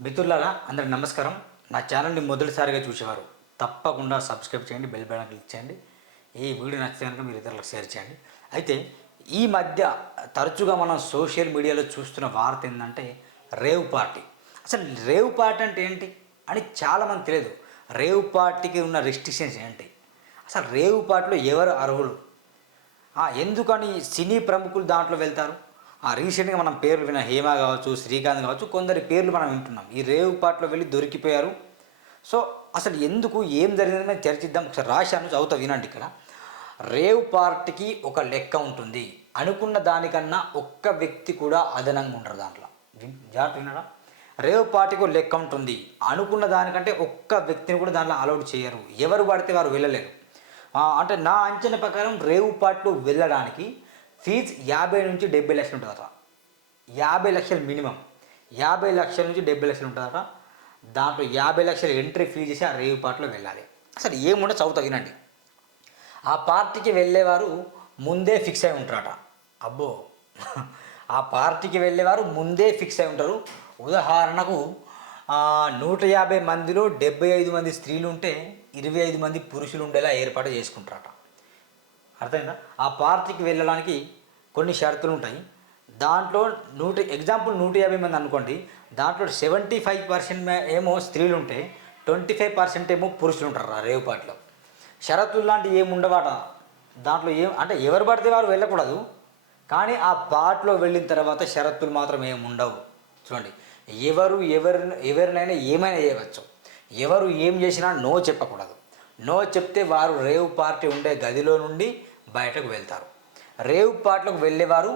మిత్రులారా అందరికి నమస్కారం. నా ఛానల్ని మొదటిసారిగా చూసేవారు తప్పకుండా సబ్స్క్రైబ్ చేయండి బెల్ బటన్ క్లిక్ చేయండి. ఈ వీడియో నచ్చితే కనుక మీరు ఇతరులకు షేర్ చేయండి. అయితే ఈ మధ్య తరచుగా మనం సోషల్ మీడియాలో చూస్తున్న వార్త ఏంటంటే రేవ్ పార్టీ. అసలు రేవ్ పార్టీ అంటే ఏంటి? అని చాలామంది తెలియదు. రేవ్ పార్టీకి ఉన్న రెస్ట్రిక్షన్స్ ఏంటి? అసలు రేవ్ పార్టీలో ఎవరు అర్హులు? ఎందుకని సినీ ప్రముఖులు దాంట్లో వెళ్తారు? రీసెంట్గా మనం పేర్లు విన్న హేమ కావచ్చు శ్రీకాంత్ కావచ్చు కొందరి పేర్లు మనం వింటున్నాం. ఈ రేవు పాటలో వెళ్ళి దొరికిపోయారు. సో అసలు ఎందుకు ఏం జరిగిందని చర్చిద్దాం. ఒకసారి రాశాను చదువుతా వినండి ఇక్కడ. రేవ్ పార్టీకి ఒక లెక్క ఉంటుంది. అనుకున్న దానికన్నా ఒక్క వ్యక్తి కూడా అదనంగా ఉండరు దాంట్లో. జాగ్రత్త వినరా? రేవ్ పార్టీకి ఒక లెక్క ఉంటుంది. అనుకున్న దానికంటే ఒక్క వ్యక్తిని కూడా దాంట్లో అలౌడ్ చేయరు. ఎవరు పడితే వారు వెళ్ళలేరు. అంటే నా అంచనా ప్రకారం రేవు పార్టీలో వెళ్ళడానికి ఫీజు యాభై నుంచి డెబ్బై లక్షలు ఉంటుందట యాభై లక్షలు మినిమం. యాభై లక్షల నుంచి డెబ్బై లక్షలు ఉంటుందట దాంట్లో యాభై లక్షలు ఎంట్రీ ఫీజు చేసి ఆ రేవు పాటలో వెళ్ళాలి. అసలు ఏముండో చదువుతా వినండి ఆ పార్టీకి వెళ్ళేవారు ముందే ఫిక్స్ అయి ఉంటారట. అబ్బో. ఆ పార్టీకి వెళ్ళేవారు ముందే ఫిక్స్ అయి ఉంటారు. ఉదాహరణకు నూట యాభై మందిలో డెబ్బై ఐదు మంది స్త్రీలు ఉంటే ఇరవై ఐదు మంది పురుషులు ఉండేలా ఏర్పాటు చేసుకుంటారట. అర్థమైందా? ఆ పార్టీకి వెళ్ళడానికి కొన్ని షరతులు ఉంటాయి. దాంట్లో నూట ఎగ్జాంపుల్ నూట యాభై మంది అనుకోండి. దాంట్లో సెవెంటీ ఫైవ్ పర్సెంట్ ఏమో స్త్రీలు ఉంటే ట్వంటీ ఫైవ్ పర్సెంట్ ఏమో పురుషులు ఉంటారు ఆ రేవు షరతులు లాంటివి ఏమి ఉండవాట? దాంట్లో ఏం అంటే ఎవరు పడితే వారు వెళ్ళకూడదు. కానీ ఆ పాటలో వెళ్ళిన తర్వాత షరతులు మాత్రం ఏమి ఉండవు. చూడండి. ఎవరు ఎవరి ఎవరినైనా ఏమైనా చేయవచ్చు. ఎవరు ఏం చేసినా నో చెప్పకూడదు. నో చెప్తే వారు రేవ్ పార్టీ ఉండే గదిలో నుండి బయటకు వెళ్తారు. రేవ్ పార్టీలకు వెళ్ళేవారు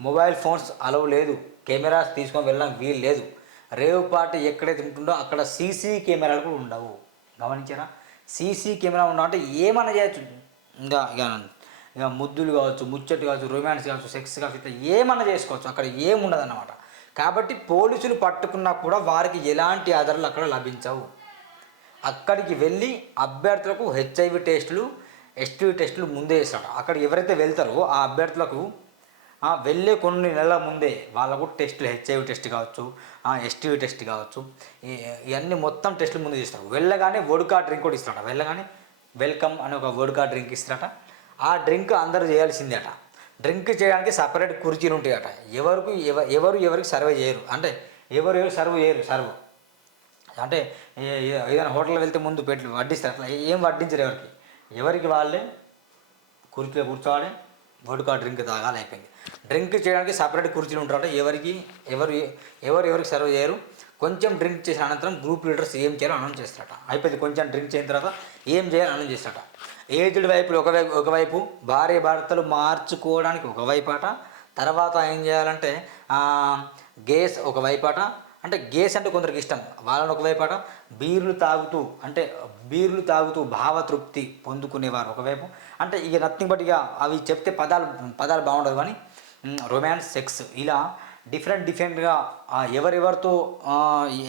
మొబైల్ ఫోన్స్ అలవ్ లేదు. కెమెరాస్ తీసుకొని వెళ్ళడం వీలు లేదు. రేవ్ పార్టీ ఎక్కడైతే ఉంటుందో అక్కడ సీసీ కెమెరాలు కూడా ఉండవు. గమనించారా? సీసీ కెమెరా ఉన్నా అంటే ఏమైనా చేయొచ్చు. ఇంకా ఇక ఇక ముద్దులు కావచ్చు ముచ్చట్లు కావచ్చు రొమాన్స్ కావచ్చు సెక్స్ కావచ్చు ఇట్లా ఏమన్నా చేసుకోవచ్చు. అక్కడ ఏముండదు అన్నమాట కాబట్టి పోలీసులు పట్టుకున్నా కూడా వారికి ఎలాంటి ఆధారాలు అక్కడ లభించవు. అక్కడికి వెళ్ళి అభ్యర్థులకు హెచ్ఐవి టెస్టులు ఎస్టీవీ టెస్టులు ముందే చేస్తాడు అక్కడ ఎవరైతే వెళ్తారో ఆ అభ్యర్థులకు వెళ్ళే కొన్ని నెలల ముందే వాళ్ళకు టెస్టులు హెచ్ఐవి టెస్ట్ కావచ్చు ఎస్టీవీ టెస్ట్ కావచ్చు ఇవన్నీ మొత్తం టెస్టులు ముందు చేస్తారు వెళ్ళగానే వోడ్కా డ్రింక్ కూడా ఇస్తాడట. వెళ్ళగానే వెల్కమ్ అని ఒక వోడ్కా డ్రింక్ ఇస్తారట ఆ డ్రింక్ అందరూ చేయాల్సిందే అట డ్రింక్ చేయడానికి సపరేట్ కుర్చీలు ఉంటాయట. ఎవరికి ఎవరు ఎవరికి సర్వే చేయరు. అంటే ఎవరు ఎవరు సర్వ్ చేయరు సర్వ్. అంటే ఏదైనా హోటల్లో వెళ్తే ముందు పెట్టి వడ్డిస్తారు. అట్లా ఏం వడ్డించరు ఎవరికి. ఎవరికి వాళ్ళే కుర్చీలో కూర్చోవాలి వడుకా డ్రింక్ తాగాలి అయిపోయింది. డ్రింక్ చేయడానికి సపరేట్ కుర్చీలు ఉంటారు ఎవరికి ఎవరు ఎవరు ఎవరికి సర్వ్ చేయరు. కొంచెం డ్రింక్ చేసిన అనంతరం గ్రూప్ లీడర్స్ ఏం చేయాలో అనౌన్స్ చేస్తారట. అయిపోయింది. కొంచెం డ్రింక్ చేసిన తర్వాత ఏం చేయాలో అనౌన్స్ చేస్తారట. ఏజ్డ్ వైపులు ఒకవైపు ఒకవైపు భార్య భర్తలు మార్చుకోవడానికి ఒకవైపు అట. తర్వాత ఏం చేయాలంటే గేస్ ఒకవైపు అట. అంటే గేస్ అంటే కొందరికి ఇష్టం. వాళ్ళని ఒకవైపు అట బీర్లు తాగుతూ అంటే బీర్లు తాగుతూ భావతృప్తి పొందుకునేవారు ఒకవైపు అంటే ఇక నథింగ్ బట్ ఇక అవి చెప్తే పదాలు పదాలు బాగుండదు కానీ రొమాన్స్ సెక్స్ ఇలా డిఫరెంట్ డిఫరెంట్గా ఎవరెవరితో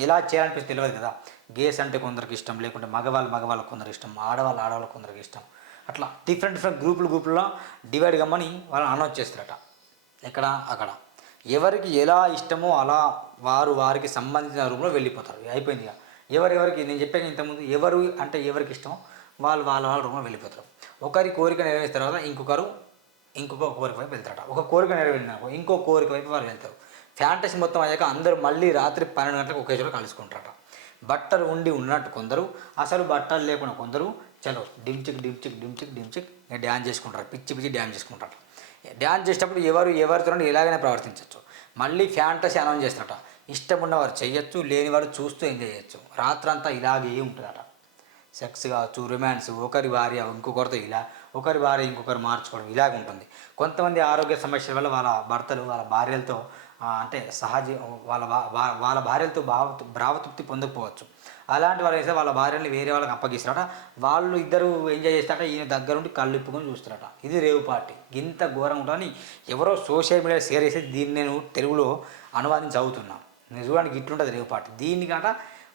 ఎలా చేయాలనిపిస్తే తెలియదు కదా. గేస్ అంటే కొందరికి ఇష్టం లేకుంటే మగవాళ్ళు మగవాళ్ళకి కొందరికి ఇష్టం ఆడవాళ్ళు ఆడవాళ్ళకి కొందరికి ఇష్టం. అట్లా డిఫరెంట్ డిఫరెంట్ గ్రూపులు గ్రూపుల్లో డివైడ్ కమ్మని వాళ్ళు అనౌన్స్ చేస్తారట. ఎక్కడ అక్కడ. ఎవరికి ఎలా ఇష్టమో అలా వారు వారికి సంబంధించిన రూమ్లో వెళ్ళిపోతారు. అయిపోయింది ఇక. ఎవరెవరికి నేను చెప్పాను ఇంతకుముందు ఎవరు అంటే ఎవరికి ఇష్టమో వాళ్ళు వాళ్ళ వాళ్ళ రూమ్లో వెళ్ళిపోతారు. ఒకరి కోరిక నెరవేర్చిన తర్వాత ఇంకొకరు ఇంకొక కోరిక వైపు వెళ్తారట. ఒక కోరిక నెరవేరిన ఇంకో కోరిక వైపు వారు వెళ్తారు. ఫ్యాంటసీ మొత్తం అయ్యాక అందరూ మళ్ళీ రాత్రి పన్నెండు గంటలకు ఒకే చోట కలుసుకుంటారట. బట్టలు ఉండి ఉన్నట్టు కొందరు అసలు బట్టలు లేకుండా కొందరు చలో డిమ్చిక్ డిమ్చిక్ డిమ్చిక్ డిమ్చిక్ డ్యాన్స్ చేసుకుంటారు. పిచ్చి పిచ్చి డ్యాన్స్ చేసుకుంటారు. డ్యాన్స్ చేసేటప్పుడు ఎవరు ఎవరితో ఎలాగైనా ప్రవర్తించవచ్చు మళ్ళీ ఫ్యాంటసీ అనౌన్స్ చేస్తారట ఇష్టం ఉన్నవారు చేయొచ్చు లేనివారు చూస్తూ ఎంజాయ్ చేయొచ్చు. రాత్రంతా ఇలాగే ఉంటుందట. సెక్స్ కావచ్చు రొమాన్స్ ఒకరి భార్య ఇంకొకరితో ఇలా ఒకరి భార్య ఇంకొకరు మార్చుకోవడం ఇలాగ ఉంటుంది కొంతమంది ఆరోగ్య సమస్యల వల్ల వాళ్ళ భర్తలు వాళ్ళ భార్యలతో అంటే సహజ వాళ్ళ వాళ్ళ భార్యలతో భావ భ్రావతృప్తి పొందకపోవచ్చు. అలాంటి వాళ్ళు వేస్తే వాళ్ళ భార్యని వేరే వాళ్ళకి అప్పగిస్తారట. వాళ్ళు ఇద్దరు ఎంజాయ్ చేస్తారట. ఈయన దగ్గరుండి కళ్ళు ఇప్పుకొని చూస్తారట. ఇది రేవు పార్టీ. ఇంత ఘోరంగా ఉంటుందని ఎవరో సోషల్ మీడియా షేర్ చేసి దీన్ని నేను తెలుగులో అనువాదించి చదువుతున్నా. నిజానికి ఇట్లుంటుంది రేవు పార్టీ. దీనికంట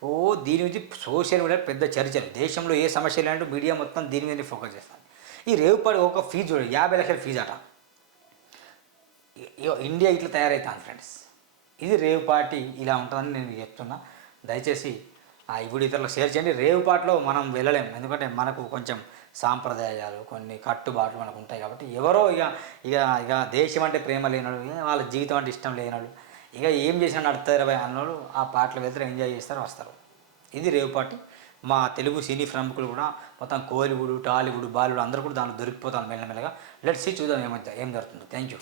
ఓ దీని నుంచి సోషల్ మీడియా పెద్ద చర్చలు. దేశంలో ఏ సమస్య లేదంటే మీడియా మొత్తం దీని మీదనే ఫోకస్ చేస్తాను ఈ రేవు పార్టీ ఒక ఫీజు యాభై లక్షల ఫీజు అట. ఇండియా ఇట్లా తయారవుతాను ఫ్రెండ్స్. ఇది రేవు పార్టీ ఇలా ఉంటుందని నేను చెప్తున్నా. దయచేసి ఆ ఇప్పుడు ఇతరులకు షేర్ చేయండి. రేవు పాటలో మనం వెళ్ళలేము ఎందుకంటే మనకు కొంచెం సాంప్రదాయాలు కొన్ని కట్టుబాట్లు మనకు ఉంటాయి కాబట్టి ఎవరో ఇక ఇక ఇక దేశం అంటే ప్రేమ లేనోళ్ళు వాళ్ళ జీవితం అంటే ఇష్టం లేనోళ్ళు ఇక ఏం చేసినా నడుతారు అన్నోళ్ళు ఆ పాటలు వెళ్తారు ఎంజాయ్ చేస్తారు వస్తారు. ఇది రేవు పార్టీ. మా తెలుగు సినీ ప్రముఖులు కూడా మొత్తం కోలీవుడ్ టాలీవుడ్ బాలీవుడ్ అందరూ కూడా దాంట్లో దొరికిపోతాను మెల్లమెల్లగా. లెట్స్ సీ చూద్దాం ఏమైతే ఏం జరుగుతుందో. Thank you